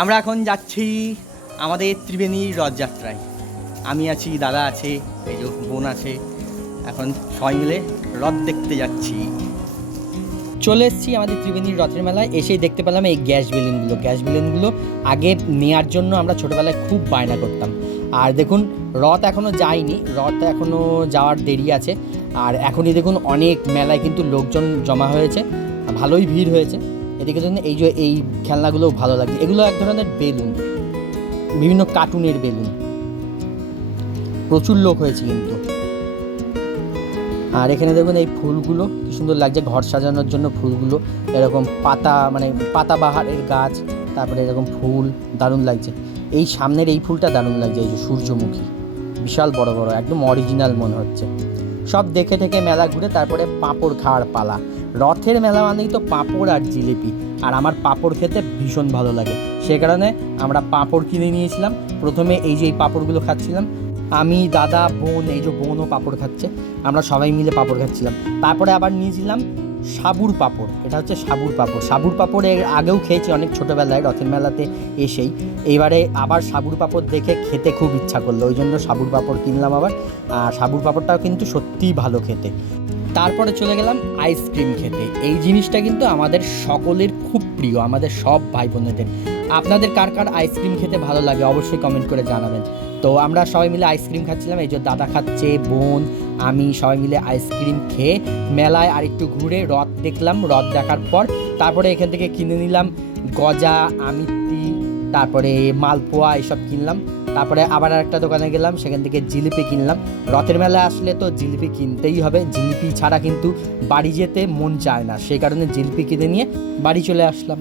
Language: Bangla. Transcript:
আমরা এখন যাচ্ছি আমাদের ত্রিবেণীর রথযাত্রায়। আমি আছি, দাদা আছে, এই যে বোন আছে। এখন সবাই মিলে রথ দেখতে যাচ্ছি। চলে এসেছি আমাদের ত্রিবেণীর রথের মেলায়। এসেই দেখতে পেলাম এই গ্যাস বেলুনগুলো আগে নেওয়ার জন্য আমরা ছোটোবেলায় খুব বায়না করতাম। আর দেখুন রথ এখনও যায়নি, রথ এখনও যাওয়ার দেরি আছে। আর এখনই দেখুন অনেক মেলায় কিন্তু লোকজন জমা হয়েছে, ভালোই ভিড় হয়েছে। এদিকে জন্য এই যে এই খেলনাগুলোও ভালো লাগছে। এগুলো এক ধরনের বেলুন, বিভিন্ন কার্টুনের বেলুন। প্রচুর লোক হয়েছে কিন্তু। আর এখানে দেখুন এই ফুলগুলো কি সুন্দর লাগছে, ঘর সাজানোর জন্য ফুলগুলো এরকম পাতা, মানে পাতাবাহারের গাছ, তারপরে এরকম ফুল দারুণ লাগছে। এই সামনের এই ফুলটা দারুণ লাগছে, এই যে সূর্যমুখী, বিশাল বড় বড়, একদম অরিজিনাল মনে হচ্ছে। সব দেখে ঠেকে মেলা ঘুরে তারপরে পাঁপড় খাওয়ার পালা। রথের মেলা মানেই তো পাঁপড় আর জিলিপি, আর আমার পাঁপড় খেতে ভীষণ ভালো লাগে। সে কারণে আমরা পাঁপড় কিনে নিয়েছিলাম। প্রথমে এই যে এই পাঁপড়গুলো খাচ্ছিলাম আমি, দাদা, বোন, এই যে বোনও পাঁপড় খাচ্ছে, আমরা সবাই মিলে পাঁপড় খাচ্ছিলাম। তারপরে আবার নিয়েছিলাম সাবুর পাঁপড়। এটা হচ্ছে সাবুর পাঁপড় এর আগেও খেয়েছি অনেক ছোটোবেলায় রথের মেলাতে এসেই। এইবারে আবার সাবুর পাঁপড় দেখে খেতে খুব ইচ্ছা করলো, ওই জন্য সাবুর পাঁপড় কিনলাম আবার। আর সাবুর পাঁপড়টাও কিন্তু সত্যিই ভালো খেতে। তারপরে চলে গেলাম আইসক্রিম খেতে। এই জিনিসটা কিন্তু আমাদের সকলের খুব প্রিয়, আমাদের সব ভাই বোনেদের। আপনাদের কার কার আইসক্রিম খেতে ভালো লাগে অবশ্যই কমেন্ট করে জানাবেন। তো আমরা সবাই মিলে আইসক্রিম খাচ্ছিলাম, এই যে দাদা খাচ্ছে, বোন, আমি সবাই মিলে আইসক্রিম খেয়ে মেলায় আর একটু ঘুরে রথ দেখলাম। রথ দেখার পর তারপরে এখান থেকে কিনে নিলাম গজা, আমিত্তি, তারপরে মালপোয়া, এসব কিনলাম। তারপরে আবার আরেকটা দোকানে গেলাম, সেখান থেকে জিলিপি কিনলাম। রথের মেলায় আসলে তো জিলিপি কিনতেই হবে, জিলিপি ছাড়া কিন্তু বাড়ি যেতে মন চায় না। সেই কারণে জিলিপি কিনে নিয়ে বাড়ি চলে আসলাম।